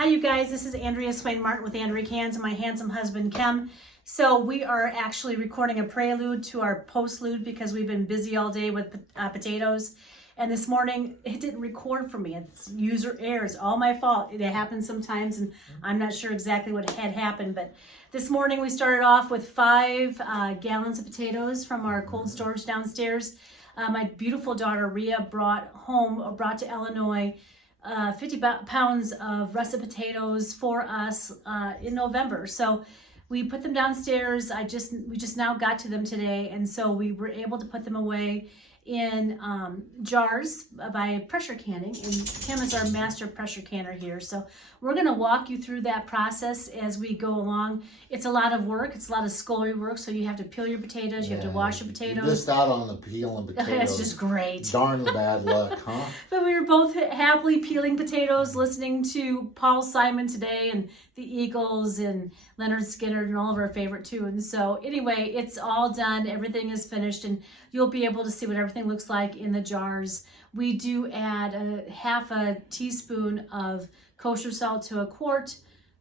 Hi you guys, this is Andrea Martin with Andrea Cans and my handsome husband Kem. So we are actually recording a prelude to our postlude because we've been busy all day with potatoes. And this morning it didn't record for me. It's user error. It's all my fault. It happens sometimes and I'm not sure exactly what had happened. But this morning we started off with 5 gallons of potatoes from our cold storage downstairs. My beautiful daughter Rhea brought to Illinois 50 pounds of russet potatoes for us in November. So we put them downstairs. We just now got to them today, and so we were able to put them away in jars by pressure canning, and Kim is our master pressure canner here. So we're going to walk you through that process as we go along. It's a lot of work. It's a lot of scullery work, so you have to peel your potatoes, you have to wash your potatoes. You missed out on the peeling potatoes. That's just great. Darn bad luck, huh? But we were both happily peeling potatoes, listening to Paul Simon today and the Eagles and Leonard Skinner and all of our favorite tunes. So anyway, it's all done. Everything is finished, and you'll be able to see what everything looks like in the jars. We do add half a teaspoon of kosher salt to a quart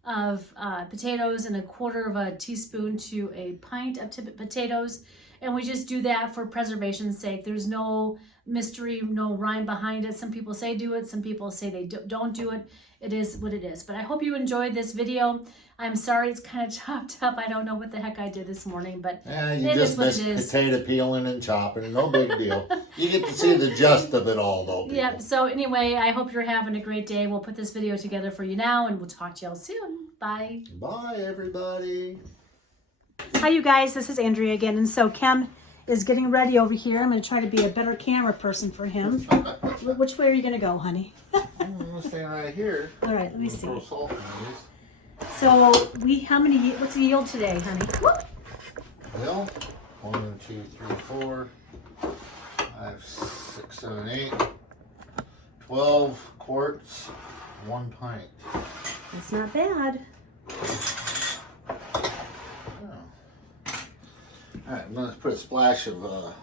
of potatoes and 1/4 of a teaspoon to a pint of potatoes. And we just do that for preservation's sake. There's no mystery, no rhyme behind it. Some people say do it, some people say they don't do it. It is what it is. But I hope you enjoyed this video. I'm sorry it's kind of chopped up. I don't know what the heck I did this morning, but you just missed potato peeling and chopping. No big deal. You get to see the gist of it all, though. People. Yep. So anyway, I hope you're having a great day. We'll put this video together for you now, and we'll talk to y'all soon. Bye. Bye, everybody. Hi, you guys. This is Andrea again, and so Kem is getting ready over here. I'm going to try to be a better camera person for him. Which way are you going to go, honey? I'm going to stand right here. All right, let me see. So what's the yield today, honey? Well, 1, 2, 3, 4, 5, 6, 7, 8, 12 quarts, 1 pint. That's not bad. All right, I'm going to put a splash of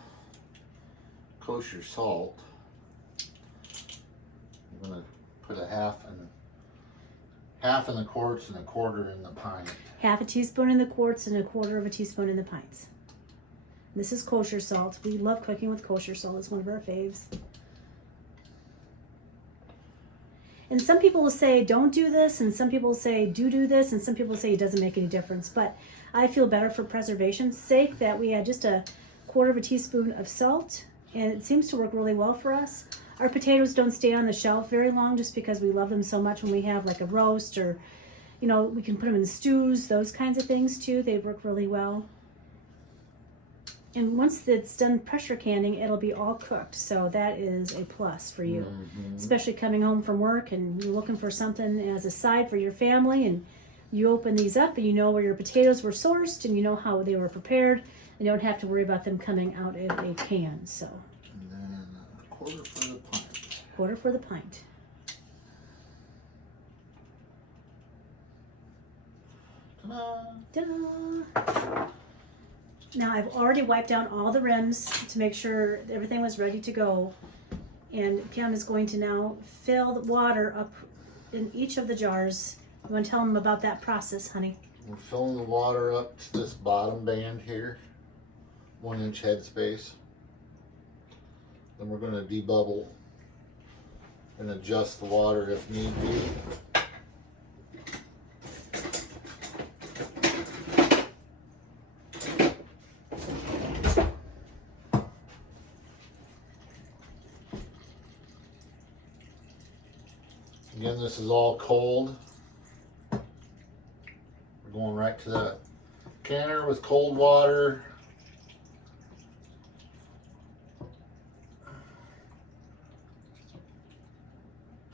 kosher salt. I'm going to put a half in the quarts and 1/4 in the pint. Half a teaspoon in the quarts and 1/4 of a teaspoon in the pints. This is kosher salt. We love cooking with kosher salt. It's one of our faves. And some people will say, don't do this, and some people will say, do this, and some people will say it doesn't make any difference. But I feel better for preservation's sake that we add just 1/4 of a teaspoon of salt, and it seems to work really well for us. Our potatoes don't stay on the shelf very long just because we love them so much when we have like a roast, or, you know, we can put them in stews, those kinds of things too. They work really well. And once it's done pressure canning, it'll be all cooked. So that is a plus for you, especially coming home from work and you're looking for something as a side for your family, and you open these up and you know where your potatoes were sourced and you know how they were prepared, and you don't have to worry about them coming out of a can. So. And then 1/4 for the pint. 1/4 for the pint. Ta-da! Now I've already wiped down all the rims to make sure everything was ready to go. And Kim is going to now fill the water up in each of the jars. You want to tell them about that process, honey? We're filling the water up to this bottom band here, 1-inch headspace. Then we're going to debubble and adjust the water if need be. Again, this is all cold. We're going right to the canner with cold water.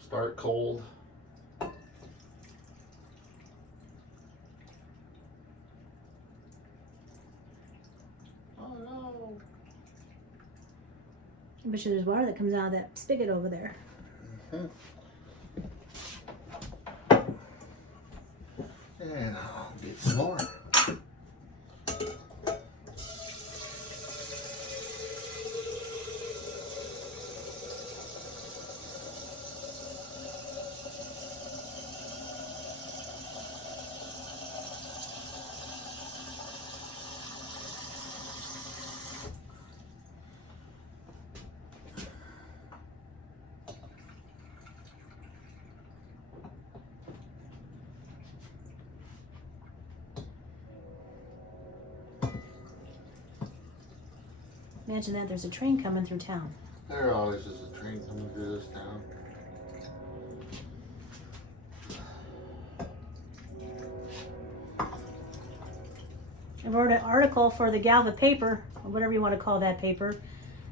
Start cold. I bet you there's water that comes out of that spigot over there. And I'll get some more. Imagine that, there's a train coming through town. There always is a train coming through this town. I wrote an article for the Galva paper, or whatever you want to call that paper,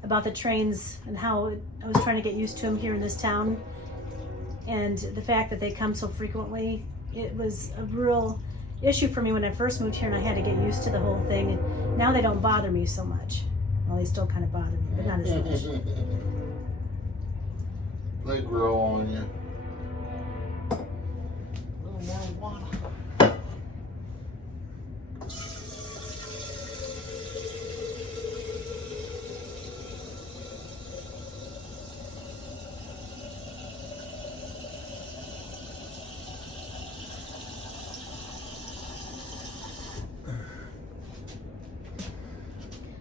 about the trains and how I was trying to get used to them here in this town. And the fact that they come so frequently, it was a real issue for me when I first moved here and I had to get used to the whole thing. And now they don't bother me so much. Well, they still kind of bother me, but not as much. They grow on you.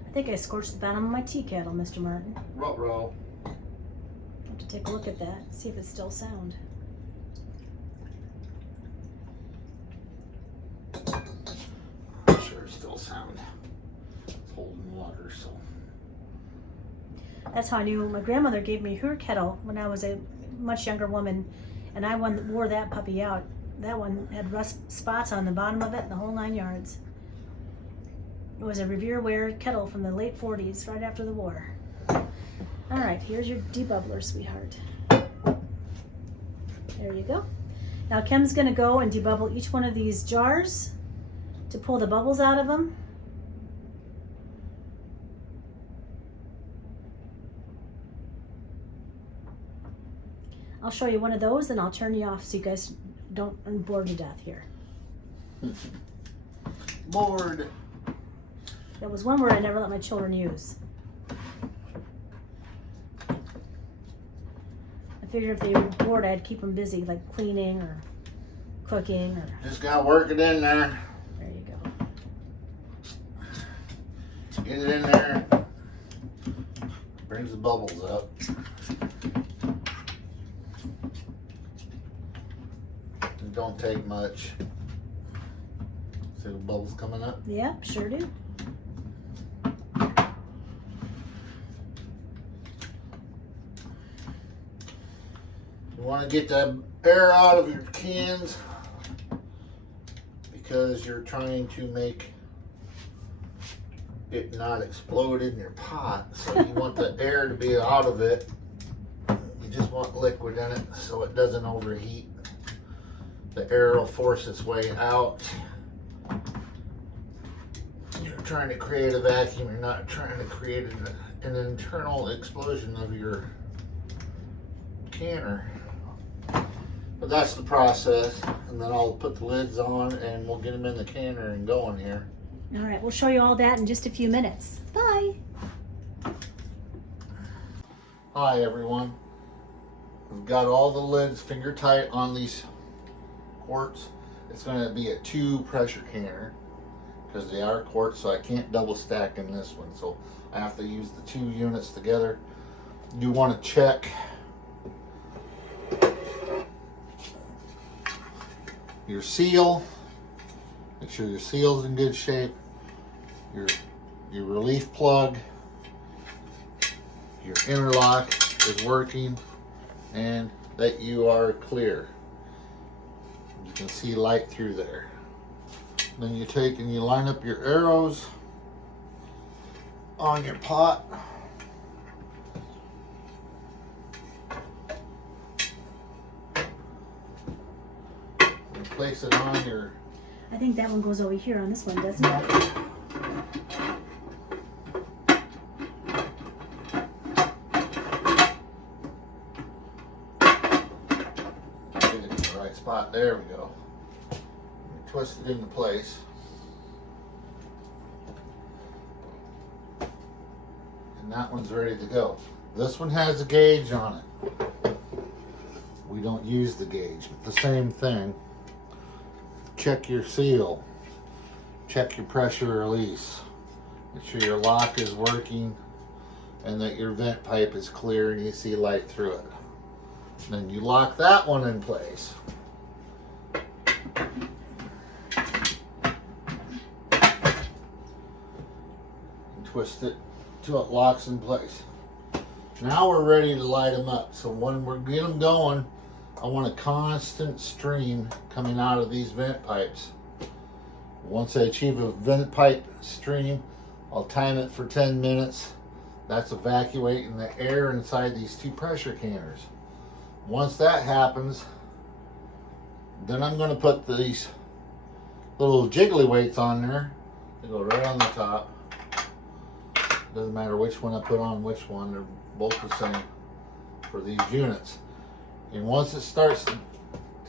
I think I scorched the bottom of my tea kettle, Mr. Martin. Ruh-roh. I'll have to take a look at that, see if it's still sound. I'm sure it's still sound. It's holding water, so. That's how I knew. My grandmother gave me her kettle when I was a much younger woman, and I wore that puppy out. That one had rust spots on the bottom of it and the whole 9 yards. It was a Revere Ware kettle from the late 40s, right after the war. All right, here's your debubbler, sweetheart. There you go. Now Kim's gonna go and debubble each one of these jars to pull the bubbles out of them. I'll show you one of those, and I'll turn you off so you guys don't bore to death here. Bored. That was one word I never let my children use. I figured if they were bored, I'd keep them busy, like cleaning or cooking or... Just gotta work it in there. There you go. Get it in there. Brings the bubbles up. It don't take much. See the bubbles coming up? Yep, sure do. You want to get the air out of your cans because you're trying to make it not explode in your pot. So you want the air to be out of it. You just want liquid in it so it doesn't overheat. The air will force its way out. You're trying to create a vacuum. You're not trying to create an internal explosion of your canner. But that's the process, and then I'll put the lids on and we'll get them in the canner and going here. All right, we'll show you all that in just a few minutes. Bye. Hi everyone. We've got all the lids finger tight on these quarts. It's going to be a 2 pressure canner because they are quarts, so I can't double stack in this one. So I have to use the 2 units together. You want to check your seal. Make sure your seal's in good shape. Your relief plug, your interlock is working, and that you are clear. You can see light through there. Then you take and you line up your arrows on your pot. And place it on your... I think that one goes over here on this one, doesn't it? Get it in the right spot. There we go. Twist it into place. And that one's ready to go. This one has a gauge on it. We don't use the gauge, but the same thing. Check your seal. Check your pressure release. Make sure your lock is working and that your vent pipe is clear and you see light through it. Then you lock that one in place. And twist it till it locks in place. Now we're ready to light them up. So when we get them going, I want a constant stream coming out of these vent pipes. Once I achieve a vent pipe stream, I'll time it for 10 minutes. That's evacuating the air inside these two pressure canners. Once that happens, then I'm going to put these little jiggly weights on there. They go right on the top. Doesn't matter which one I put on which one, they're both the same for these units. And once it starts to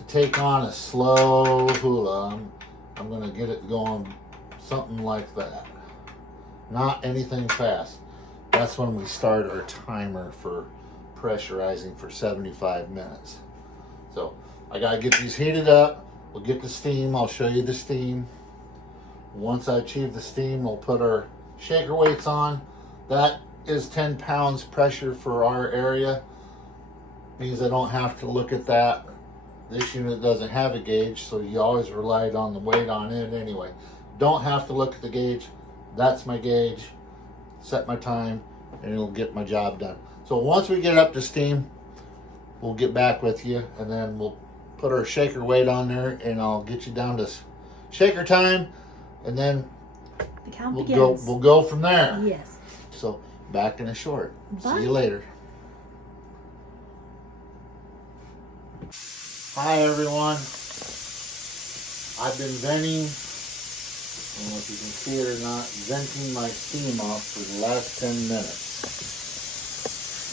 take on a slow hula, I'm going to get it going something like that. Not anything fast. That's when we start our timer for pressurizing for 75 minutes. So I got to get these heated up. We'll get the steam. I'll show you the steam. Once I achieve the steam, we'll put our shaker weights on. That is 10 pounds pressure for our area. Means I don't have to look at that. This unit doesn't have a gauge, so you always relied on the weight on it anyway. Don't have to look at the gauge. That's my gauge. Set my time, and it'll get my job done. So once we get up to steam, we'll get back with you, and then we'll put our shaker weight on there, and I'll get you down to shaker time, and then The count we'll begins. go from there. Yes. So back in a short. Bye. See you later. Hi everyone. I've been venting, I don't know if you can see it or not, venting my steam off for the last 10 minutes.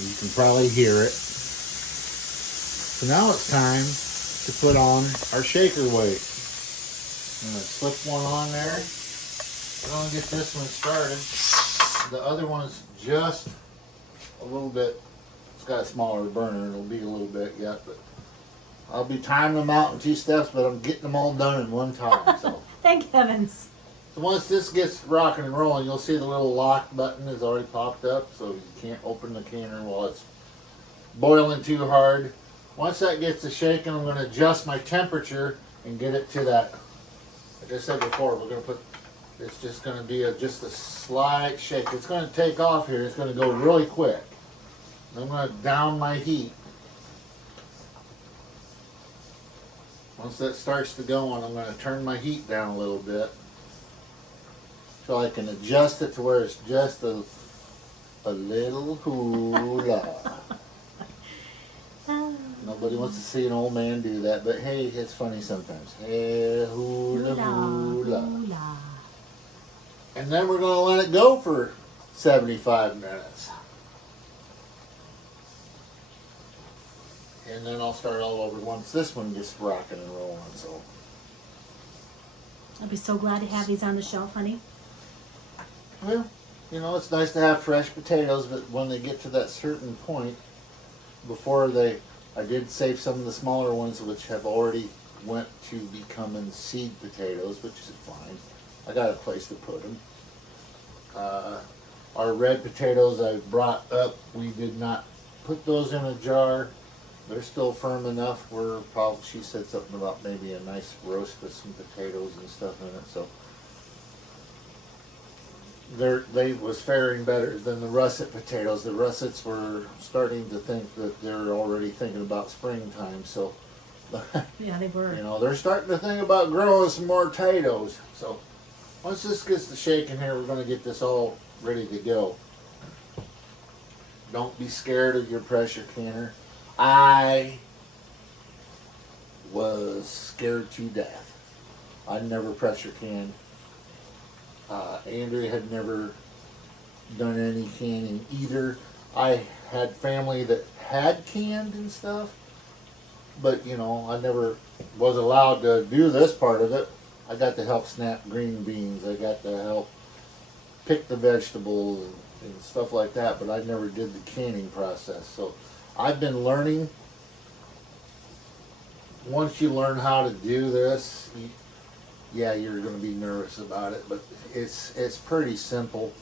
You can probably hear it. So now it's time to put on our shaker weight. I'm going to slip one on there. I'm going to get this one started. The other one is just a little bit, it's got a smaller burner, it'll be a little bit yet, but I'll be timing them out in 2 steps, but I'm getting them all done in one time. So, Thank heavens. so once this gets rocking and rolling, you'll see the little lock button has already popped up, so you can't open the canner while it's boiling too hard. Once that gets to shaking, I'm going to adjust my temperature and get it to that. Like I said before, we're going to put, it's just going to be just a slight shake. It's going to take off here. It's going to go really quick. I'm going to down my heat. Once that starts to go on, I'm going to turn my heat down a little bit so I can adjust it to where it's just a little hula. Nobody wants to see an old man do that, but hey, it's funny sometimes. Hey, hula, hula. And then we're going to let it go for 75 minutes. And then I'll start all over once this one gets rocking and rolling. So I'll be so glad to have these on the shelf, honey. well, you know, it's nice to have fresh potatoes, but when they get to that certain point, I did save some of the smaller ones which have already went to becoming seed potatoes, which is fine. I got a place to put them. Our red potatoes I brought up, we did not put those in a jar. They're still firm enough where probably she said something about maybe a nice roast with some potatoes and stuff in it. So they was faring better than the russet potatoes. The russets were starting to think that they're already thinking about springtime. So Yeah, they were. you know, they're starting to think about growing some more potatoes. So once this gets to shaking here, we're going to get this all ready to go. Don't be scared of your pressure canner. I was scared to death. I never pressure canned. Andrea had never done any canning either. I had family that had canned and stuff, but you know, I never was allowed to do this part of it. I got to help snap green beans. I got to help pick the vegetables and stuff like that, but I never did the canning process. So I've been learning. Once you learn how to do this, yeah, you're going to be nervous about it, but it's pretty simple.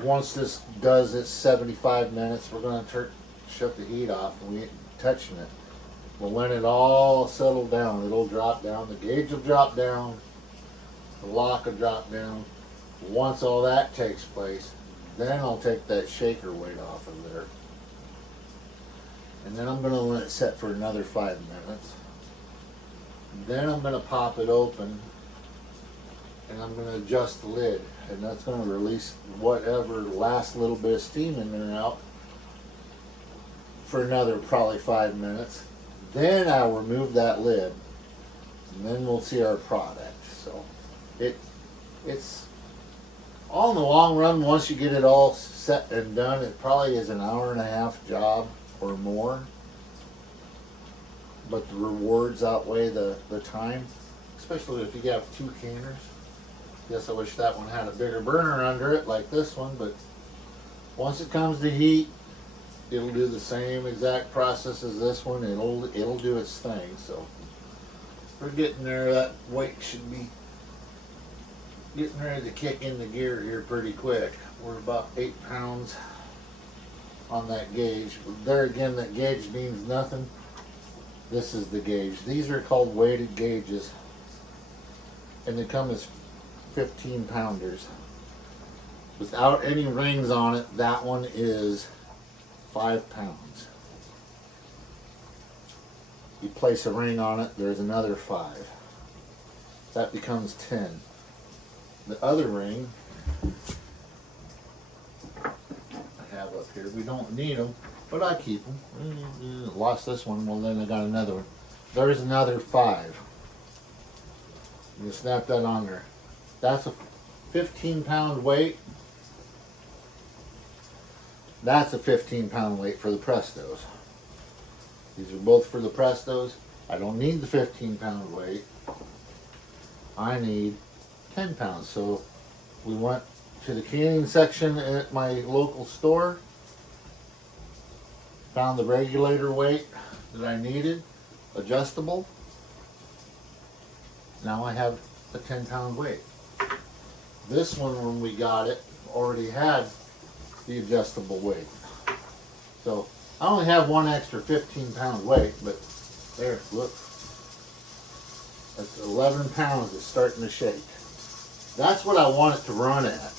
Once this does its 75 minutes, we're going to shut the heat off and we ain't touching it. But when it all settled down, it'll drop down. The gauge will drop down. The lock will drop down. Once all that takes place, then I'll take that shaker weight off of there. And then I'm going to let it set for another 5 minutes. Then I'm going to pop it open and I'm going to adjust the lid. And that's going to release whatever last little bit of steam in there and out for another probably 5 minutes. Then I'll remove that lid and then we'll see our product. So it's all in the long run, once you get it all set and done, it probably is an hour and a half job or more. But the rewards outweigh the time, especially if you have 2 canners. Guess I wish that one had a bigger burner under it like this one, but once it comes to heat, it'll do the same exact process as this one. It'll do its thing. So we're getting there. That weight should be getting ready to kick into gear here pretty quick. We're about 8 pounds on that gauge. There again, that gauge means nothing. This is the gauge. These are called weighted gauges, and they come as 15 pounders. Without any rings on it, that one is 5 pounds. You place a ring on it, there's another 5. That becomes 10. The other ring I have up here, we don't need them, but I keep them. Lost this one, well then I got another one. There's another 5. You snap that on there. That's a 15-pound weight. That's a 15-pound weight for the Prestos. These are both for the Prestos. I don't need the 15-pound weight. I need 10 pounds. So we went to the canning section at my local store, found the regulator weight that I needed, adjustable. Now I have a 10-pound weight. This one, when we got it, already had the adjustable weight. So I only have one extra 15-pound weight, but there, look. That's 11 pounds. It's starting to shake. That's what I want it to run at.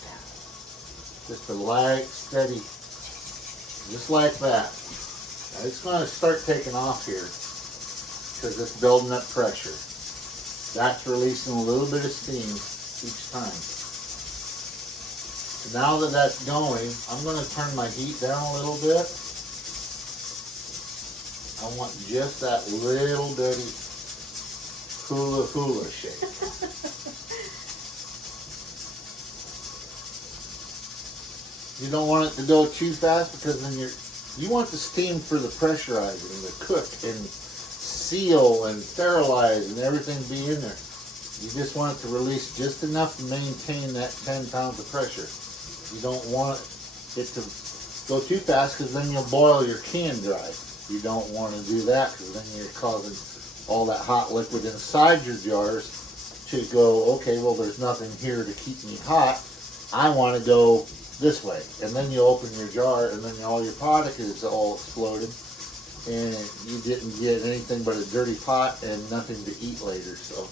Just a light, steady, just like that. Now it's going to start taking off here because it's building up pressure. That's releasing a little bit of steam each time. So now that that's going, I'm going to turn my heat down a little bit. I want just that little bitty hula shake. You don't want it to go too fast because then you want the steam for the pressurizing, to cook and seal and sterilize and everything be in there. You just want it to release just enough to maintain that 10 pounds of pressure. You don't want it to go too fast because then you'll boil your can dry. You don't want to do that because then you're causing all that hot liquid inside your jars to go, okay, well there's nothing here to keep me hot. I want to go this way. And then you open your jar and then all your product is all exploded and you didn't get anything but a dirty pot and nothing to eat later. So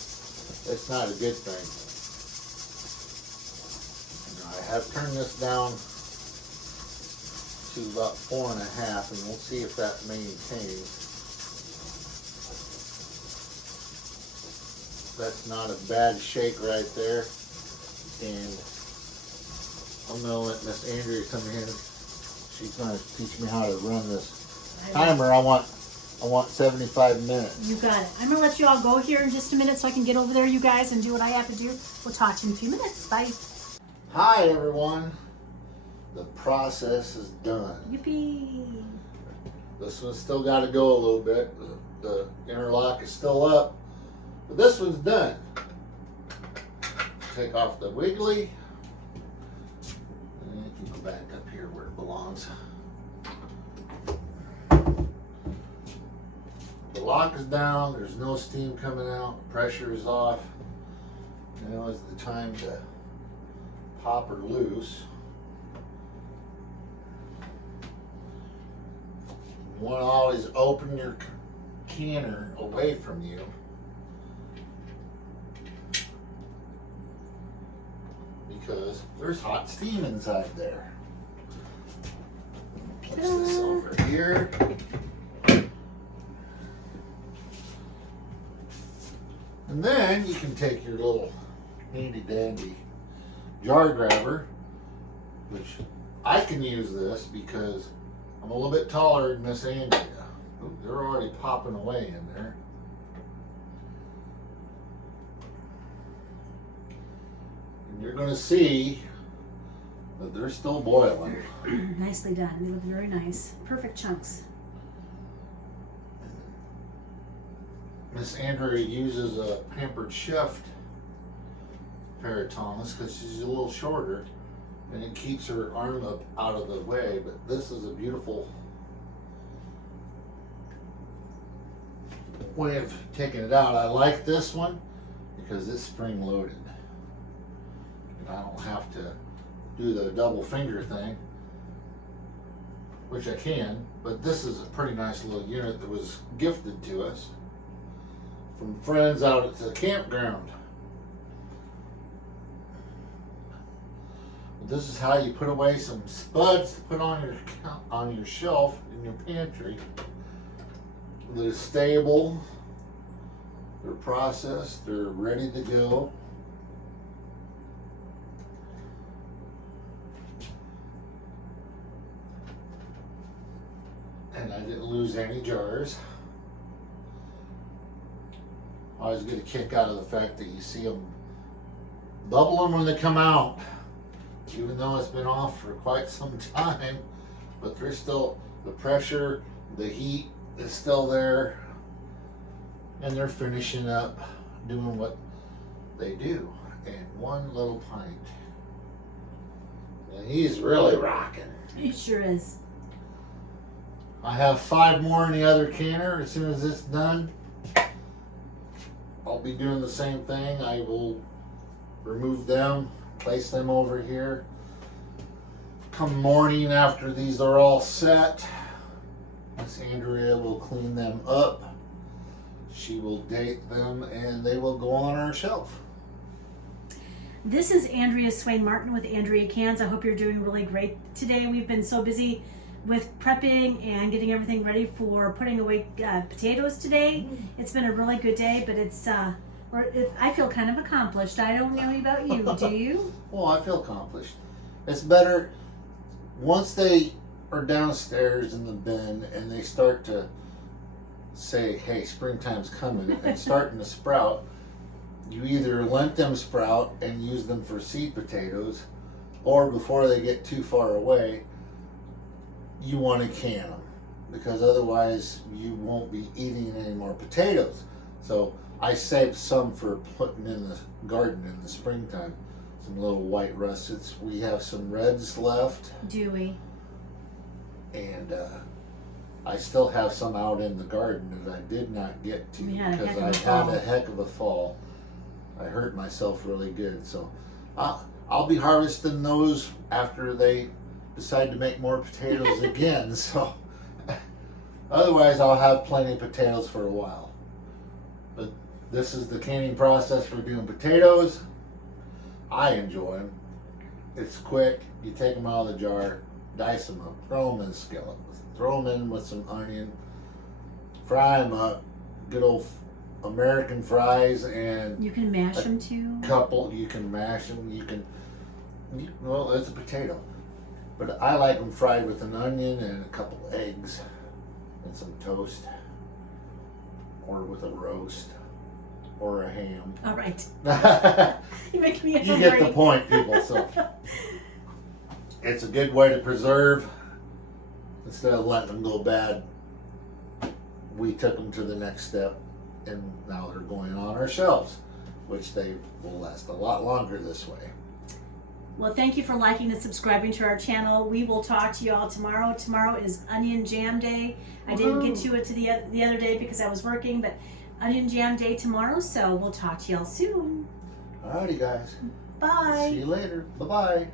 that's not a good thing. And I have turned this down to about 4.5 and we'll see if that maintains. That's not a bad shake right there. And I'm going to let Miss Andrea come in. She's going to teach me how to run this timer. I want 75 minutes. You got it. I'm going to let you all go here in just a minute so I can get over there, you guys, and do what I have to do. We'll talk to you in a few minutes. Bye. Hi, everyone. The process is done. Yippee. This one's still got to go a little bit. The interlock is still up. But this one's done. Take off the wiggly. And it can go back up here where it belongs. The lock is down. There's no steam coming out. Pressure is off. Now is the time to pop her loose. You want to always open your canner away from you. because there's hot steam inside there. Put this over here. And then you can take your little handy dandy jar grabber, which I can use this because I'm a little bit taller than Miss Andrea. Ooh, they're already popping away in there. And you're going to see that they're still boiling. Nicely done. They look very nice. Perfect chunks. Miss Andrea uses a Pampered Chef pair of Thomas because she's a little shorter and it keeps her arm up out of the way, but this is a beautiful way of taking it out. I like this one because it's spring loaded and I don't have to do the double finger thing, which I can, but this is a pretty nice little unit that was gifted to us from friends out at the campground. This is how you put away some spuds to put on your shelf in your pantry. They're stable, they're processed, they're ready to go. And I didn't lose any jars. I always get a kick out of the fact that you see them bubbling when they come out, even though it's been off for quite some time, but there's still the pressure, the heat is still there, and they're finishing up doing what they do. And one little pint, and he's really rocking. He sure is. I have 5 more in the other canner. As soon as it's done, I'll be doing the same thing. I will remove them, place them over here. Come morning after these are all set, Miss Andrea will clean them up. She will date them and they will go on our shelf. This is Andrea Swain Martin with Andrea Cans. I hope you're doing really great today. We've been so busy with prepping and getting everything ready for putting away potatoes today. It's been a really good day, but I feel kind of accomplished. I don't know about you, do you? Well, I feel accomplished. It's better once they are downstairs in the bin and they start to say, hey, springtime's coming and starting to sprout. You either let them sprout and use them for seed potatoes, or before they get too far away, you want to can them, because otherwise you won't be eating any more potatoes. So I saved some for putting in the garden in the springtime. Some little white russets. We have some reds left. Do we? And I still have some out in the garden that I did not get to because I had a heck of a fall. I hurt myself really good. So I'll be harvesting those after they decide to make more potatoes again. So otherwise I'll have plenty of potatoes for a while. But this is the canning process for doing potatoes. I enjoy them. It's quick. You take them out of the jar, dice them up, throw them in a skillet, throw them in with some onion, fry them up, good old American fries, and you can mash them too. You can mash them. Well, it's a potato, but I like them fried with an onion and a couple eggs and some toast, or with a roast. Or a ham. All right. You make me You get the point, people. So it's a good way to preserve. Instead of letting them go bad, we took them to the next step, and now they're going on our shelves, which they will last a lot longer this way. Well, thank you for liking and subscribing to our channel. We will talk to you all tomorrow. Tomorrow is Onion Jam Day. I didn't get to it the other day because I was working, but Onion Jam Day tomorrow, so we'll talk to y'all soon. Alrighty, guys. Bye. See you later. Bye-bye.